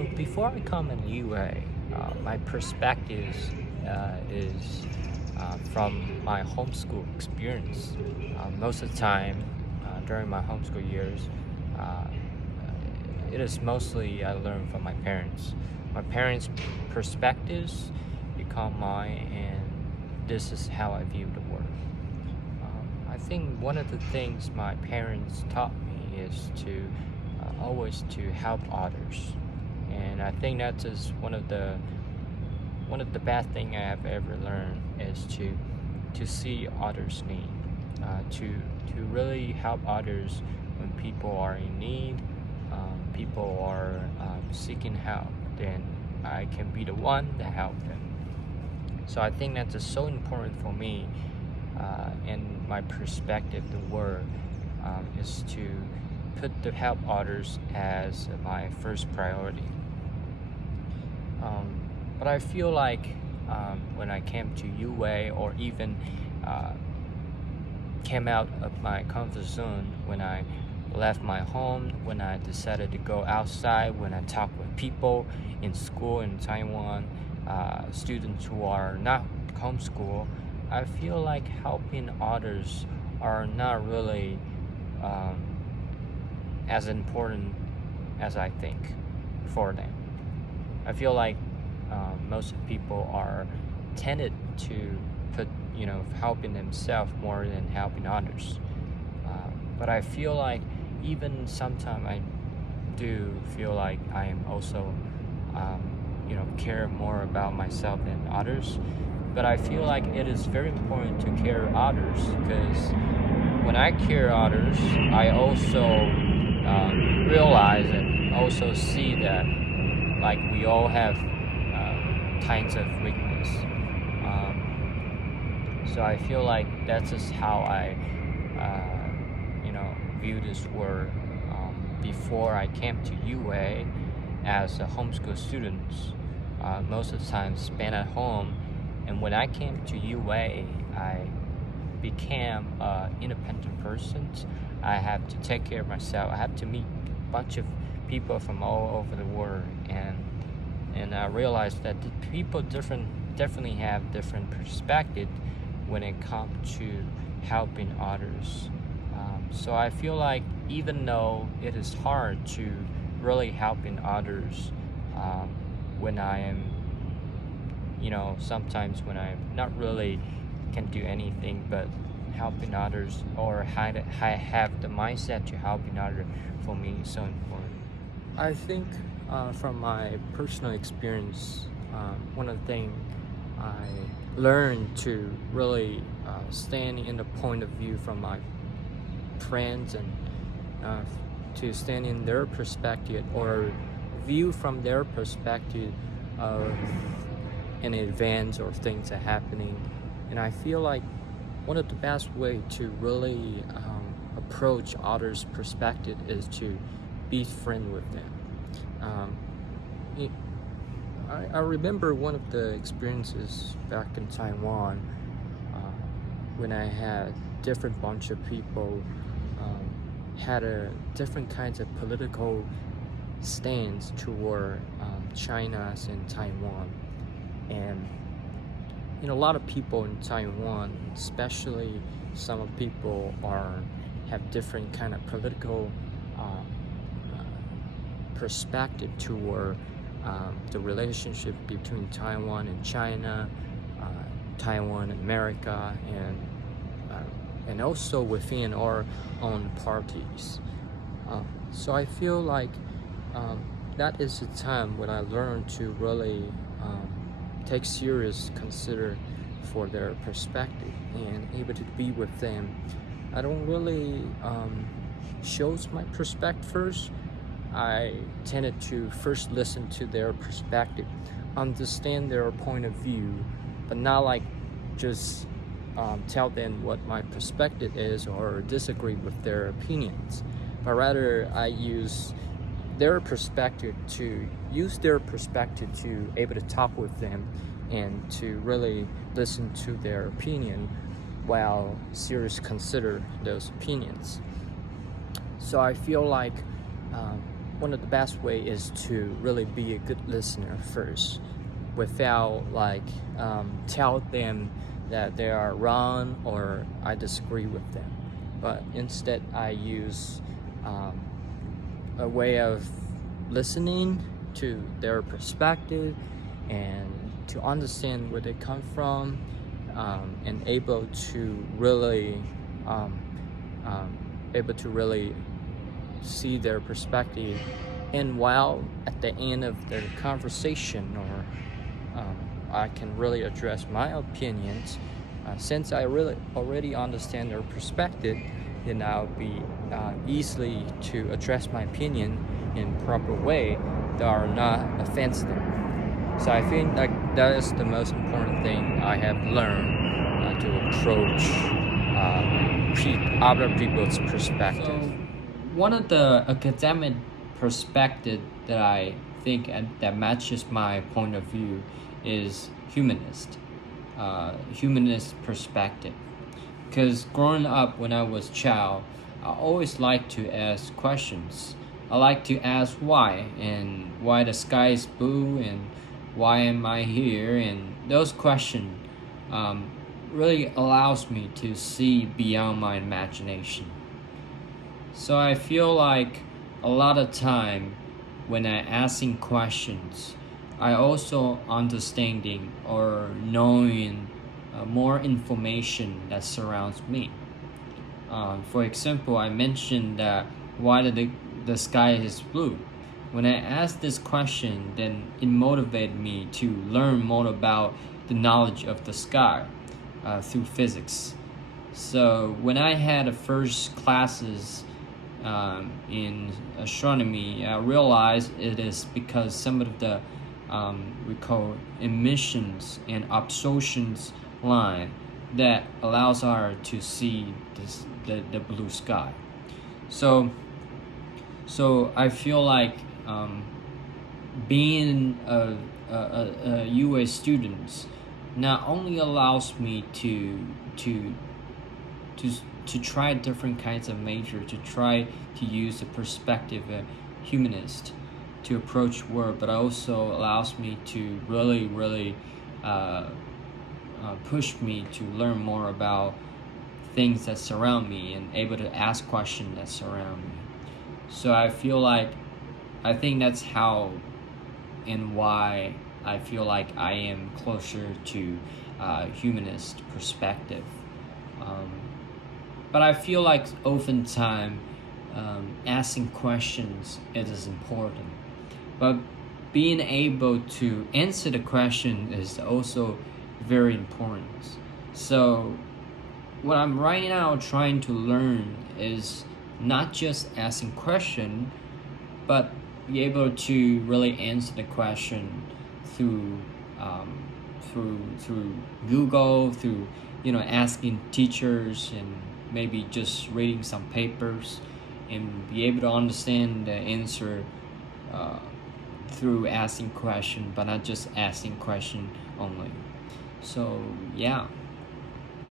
So before I come in UA, my perspective is from my homeschool experience. Most of the time during my homeschool years, uh, it is mostly I learned from my parents. My parents' perspectives become mine, and this is how I view the world. I think one of the things my parents taught me is to always to help others, and I think that is one of the best thing I have ever learned is to see others need, to really help others when people are in need, people are seeking help. Then I can be the one to help them. So I think that's just so important for me, and my perspective, the word is to put the help others as my first priority. But I feel like when I came to UA, or even uh, came out of my comfort zone, when I left my home, when I decided to go outside, when I talk with people in school in Taiwan, students who are not homeschool, I feel like helping others are not really um, as important as I think for them. I feel like most people are tended to put helping themselves more than helping others. But I feel like even sometimes I do feel like I am also care more about myself than others. But I feel like it is very important to care others, because when I care others, I also realize and also see that like we all have kinds of weakness. So I feel like that's just how I view this world before I came to UA as a homeschool student. Most of the time spent at home, and when I came to UA, I became an independent person. I have to take care of myself. I have to meet a bunch of people from all over the world, and I realized that the people definitely have different perspective when it comes to helping others. So I feel like even though it is hard to really helping others, when I am, sometimes when I not really can do anything but helping others, or I have the mindset to helping others, for me is so important. I think from my personal experience, one of the things I learned to really stand in the point of view from my friends, and to stand in their perspective, or view from their perspective of an event or things that are happening. And I feel like one of the best way to really approach others' perspective is to be friend with them. Um, it, I remember one of the experiences back in Taiwan, when I had different bunch of people had a different kinds of political stance toward China and Taiwan. And a lot of people in Taiwan, especially some of people have different kind of political perspective toward the relationship between Taiwan and China, Taiwan and America, and also within our own parties. So I feel like that is the time when I learned to really take serious consider for their perspective and able to be with them. I don't really shows my perspective first. I tended to first listen to their perspective, understand their point of view, but not like just tell them what my perspective is or disagree with their opinions, but rather I use their perspective to able to talk with them, and to really listen to their opinion while seriously consider those opinions. So I feel like one of the best way is to really be a good listener first, without tell them that they are wrong or I disagree with them. But instead, I use a way of listening to their perspective and to understand where they come from, and able to really see their perspective. And while at the end of the conversation, or I can really address my opinions, since I really already understand their perspective, then I'll be easily to address my opinion in proper way that are not offensive. So I think that is the most important thing I have learned to approach other people's perspective. So one of the academic perspective that I think that matches my point of view is humanist perspective. Because growing up when I was a child, I always liked to ask questions. I like to ask why, and why the sky is blue, and why am I here, and those questions really allows me to see beyond my imagination. So I feel like a lot of time when I asking questions, I also understanding or knowing more information that surrounds me. For example, I mentioned that why the sky is blue. When I asked this question, then it motivated me to learn more about the knowledge of the sky through physics. So when I had the first classes in astronomy, I realized it is because some of the we call emissions and absorptions line that allows us to see the blue sky. So I feel like being a UA student not only allows me to try different kinds of major, to try to use the perspective of humanist to approach work, but also allows me to really push me to learn more about things that surround me and able to ask questions that surround me. So I think that's how and why I feel like I am closer to humanist perspective. But I feel like oftentimes asking questions, it is important. But being able to answer the question is also very important. So what I'm right now trying to learn is not just asking question, but be able to really answer the question through Google, through asking teachers, and maybe just reading some papers, and be able to understand the answer through asking question, but not just asking question only. So yeah.